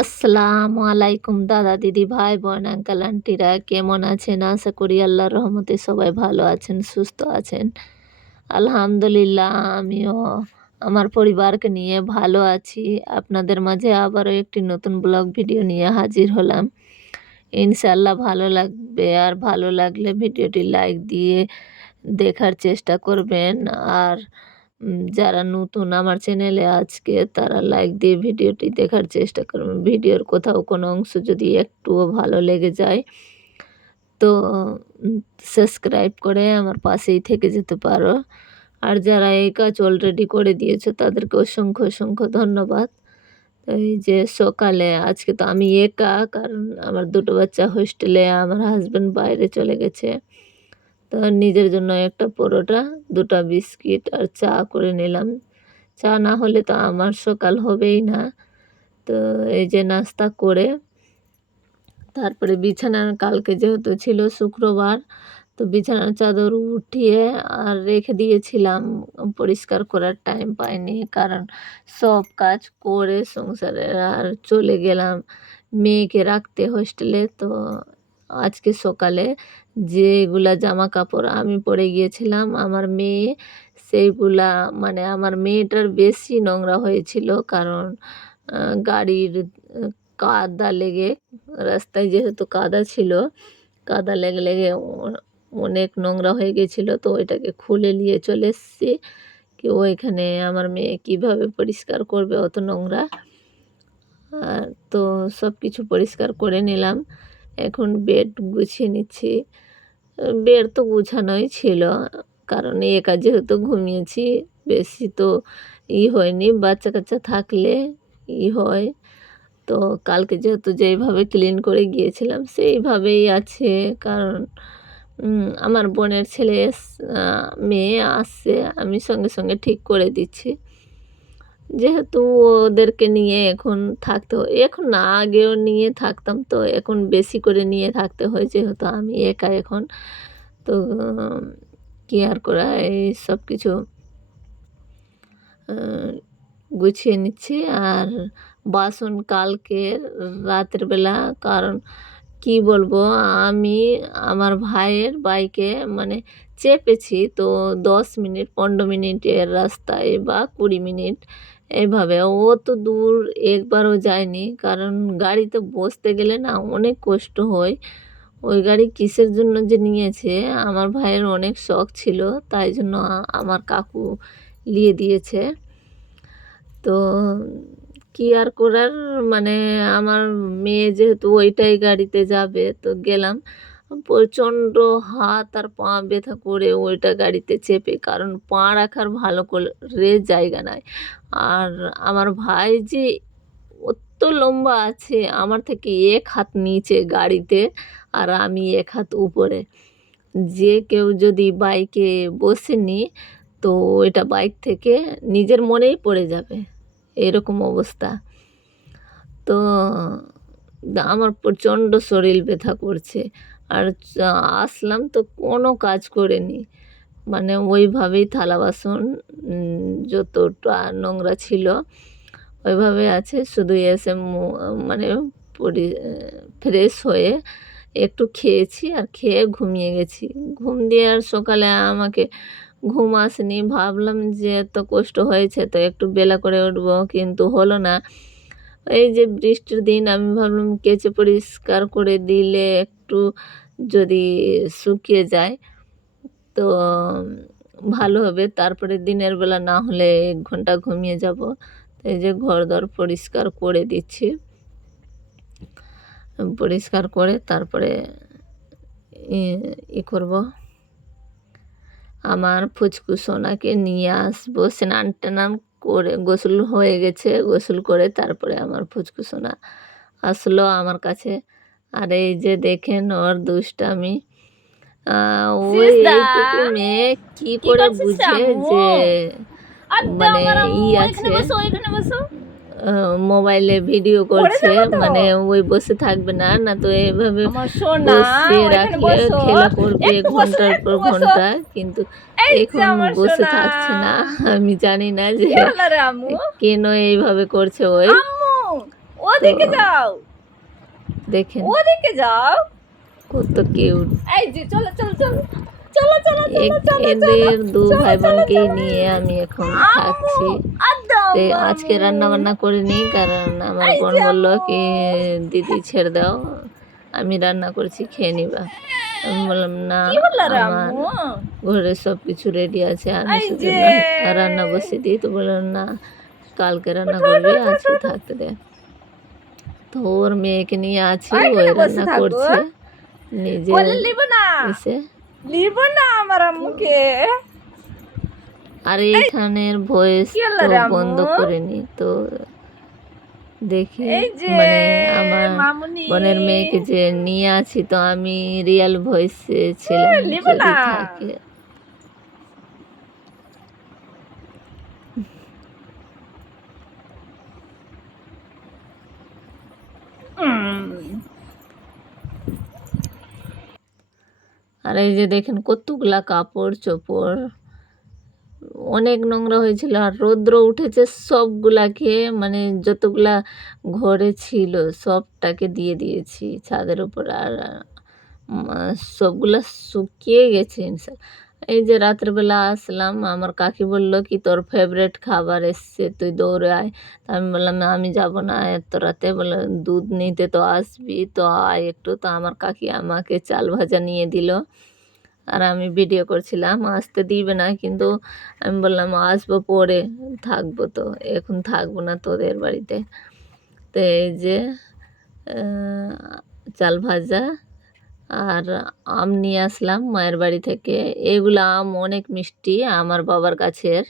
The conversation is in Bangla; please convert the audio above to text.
আসসালামু আলাইকুম দাদা, দিদি, ভাই, বোন আঙ্কাল আন্টিরা কেমন আছেন? আশা করি আল্লাহর রহমতে সবাই ভালো আছেন, সুস্থ আছেন। আলহামদুলিল্লাহ, আমিও আমার পরিবারকে নিয়ে ভালো আছি। আপনাদের মাঝে আবারও একটি নতুন ব্লগ ভিডিও নিয়ে হাজির হলাম। ইনশাল্লাহ ভালো লাগবে, আর ভালো লাগলে ভিডিওটি লাইক দিয়ে দেখার চেষ্টা করবেন। আর যারা নতুন আমার চ্যানেলে আজকে, তারা লাইক দিয়ে ভিডিওটি দেখার চেষ্টা করবেন ভিডিওর কোথাও কোনো অংশ যদি একটুও ভালো লেগে যায়, তো সাবস্ক্রাইব করে আমার পাশেই থেকে যেতে পারো। আর যারা এই কাজ অলরেডি করে দিয়েছ, তাদেরকে অসংখ্য অসংখ্য ধন্যবাদ। এই যে সকালে, আজকে তো আমি একা, কারণ আমার দুটো বাচ্চা হোস্টেলে আমার হাজব্যান্ড বাইরে চলে গেছে। তো নিজের জন্য একটা পরোটা, দুটো বিস্কিট আর চা করে নিলাম। চা না হলে তো আমার সকাল হবেই না। তো এই যে নাস্তা করে, তারপরে বিছানার কালকে যেহেতু ছিল শুক্রবার, তো বিছানার চাদর উঠিয়ে আর রেখে দিয়েছিলাম। পরিষ্কার করার টাইম পাইনি কারণ সব কাজ করে সংসারে আর চলে গেলাম। মেয়েকে রাখতে হোস্টেলে তো আজকে সকালে যেগুলা জামা কাপড় আমি পরে গিয়েছিলাম, আমার মেয়ে সেইগুলা মানে আমার মেয়েটার বেশি নোংরা হয়েছিল কারণ গাড়ির কাদা লেগে, রাস্তায় যেহেতু কাদা ছিল, কাদা লেগে লেগে অনেক নোংরা হয়ে গেছিল, তো ওইটাকে খুলে নিয়ে চলে এসেছি কি ওইখানে আমার মেয়ে কীভাবে পরিষ্কার করবে অত নোংরা। আর তো সব কিছু পরিষ্কার করে নিলাম, এখন বেড গুছিয়ে নিচ্ছি। বেড তো গুছানোই ছিল, কারণ একা যেহেতু ঘুমিয়েছি, বেশি তো ই হয়নি বাচ্চা কাচ্চা থাকলে ই হয়। তো কালকে যেহেতু যেইভাবে ক্লিন করে গিয়েছিলাম, সেইভাবেই আছে, কারণ আমার বোনের ছেলে মেয়ে আসছে, আমি সঙ্গে সঙ্গে ঠিক করে দিচ্ছি। যেহেতু ওদেরকে নিয়ে এখন থাকতে এখন না, আগেও নিয়ে থাকতাম তো, এখন বেশি করে নিয়ে থাকতে হয় যেহেতু আমি একা এখন। তো, কি আর করা, এই সব কিছু গুছিয়ে নিচ্ছি। আর বাসন কালকে রাতের বেলা, কারণ কি বলব, আমি আমার ভাইয়ের বাইকে মানে চেপেছি তো দশ মিনিট, পনেরো মিনিটের রাস্তায় বা কুড়ি মিনিট এইভাবে ও তো দূর, একবারও যায়নি। কারণ গাড়িতে বসতে গেলে না অনেক কষ্ট হয়। ওই গাড়ি কিসের জন্য যে নিয়েছে? আমার ভাইয়ের অনেক শখ ছিল, তাই জন্য আমার কাকু নিয়ে দিয়েছে। তো কি আর করার? মানে আমার মেয়ে যেহেতু ওইটাই গাড়িতে যাবে, তো গেলাম। প্রচণ্ড হাত আর পা ব্যথা করে ওইটা গাড়িতে চেপে, কারণ পা রাখার ভালো করে জায়গা নাই। আর আমার ভাই যে অত লম্বা আছে, আমার থেকে এক হাত নিচে গাড়িতে আর আমি এক হাত উপরে। যে কেউ যদি বাইকে বসেনি তো এটা বাইক থেকে নিজের মনেই পড়ে যাবে। এরকম অবস্থা। তো আমার প্রচণ্ড শরীর ব্যথা করছে। আর আসলাম তো কোনো কাজ করিনি। মানে ওইভাবেই থালা বাসন যতটা নোংরা ছিল, ওইভাবে আছে। শুধু এসে মানে পরি, ফ্রেশ হয়ে একটু খেয়েছি আর খেয়ে ঘুমিয়ে গেছি। ঘুম দিয়ে আর সকালে আমাকে ঘুম আসেনি। ভাবলাম যে এত কষ্ট হয়েছে তো একটু বেলা করে উঠবো, কিন্তু হলো না। এই যে বৃষ্টির দিন, আমি ভাবলাম কেচে পরিষ্কার করে দিলে একটু যদি শুকিয়ে যায়, তো, ভালো হবে। তারপরে দিনের বেলা না হলে এক ঘণ্টা ঘুমিয়ে যাব। এই যে ঘর দর পরিষ্কার করে দিচ্ছি। পরিষ্কার করে তারপরে ই করব। আমার ফুচকু সোনাকে নিয়ে আসব। স্নান টানান করে গোসল হয়ে গেছে। গোসল করে তারপরে আমার ফুচকু সোনা আসলো আমার কাছে। আর এই যে দেখেন ওর দুষ্টামি। ওই এইটুকু মেয়ে কি করে বুঝে যে মানে ই আছে। মোবাইলে ভিডিও করছে মানে ওই বসে থাকবে না না তো এভাবে বসিয়ে রাখলে খেলা করবে ঘণ্টার পর। ঘণ্টা কিন্তু এখন বসে থাকছে না আমি জানি না যে কেন এইভাবে করছে ওই। ওদিকে যাও। দেখেন। ওদিকে যাও। কত কিউট এই যে চলো চলো চলো। চলো চলো এদের দু ভাই বোনকে নিয়ে আমি এখন থাকছি। আজকে রান্না বান্না করে করিনি কারণ আমার বোন বলল কি দিদি ছেড়ে দাও আমি রান্না করছি খেয়ে নিবা। আমি বললাম না আমার ঘরে সব কিছু রেডি আছে আমি শুধু রান্না বসিয়ে দিই। তো বললাম না কালকে রান্না করবে আজকে থাকতে দে। তো ওর মেয়েকে নিয়ে আছে বসে রান্না করছে। নিজে লিব না। এসে। লিব না আমার আম্মুকে। আর এইখানের ভয়েস তো? বন্ধ করিনি তো। দেখি মানে আমার বোনের মেয়েকে যে নিয়ে আছি তো আমি রিয়েল ভয়েসে ছিলাম যদি থাকে। আর এই যে দেখেন কতগুলা কাপড় চোপড়। অনেক নোংরা হয়েছিল আর রৌদ্র উঠেছে সবগুলাকে মানে যতগুলা ঘরে ছিল সবটাকে দিয়ে দিয়েছি ছাদের উপর। আর সবগুলা শুকিয়ে গেছে, ইনশা- এই যে রাত্রেবেলা আসলাম, আমার কাকি বলল, কি তোর ফেভারেট খাবার এসছে? তুই দৌড়ে আয়। তা আমি বললাম আমি যাব না, এত রাতে। বলে দুধ নিতে তো আসবি, তো আয় একটু। তো আমার কাকি আমাকে চাল ভাজা নিয়ে দিল। আর আমি ভিডিও করছিলাম, আসতে দিবে না, কিন্তু আমি বললাম, আসব পরে, থাকব তো, এখন থাকব না তোদের বাড়িতে। তো এই যে চাল ভাজা আর আম নিয়ে আসলাম মায়ের বাড়ি থেকে। এগুলো আম অনেক মিষ্টি আমার বাবার গাছের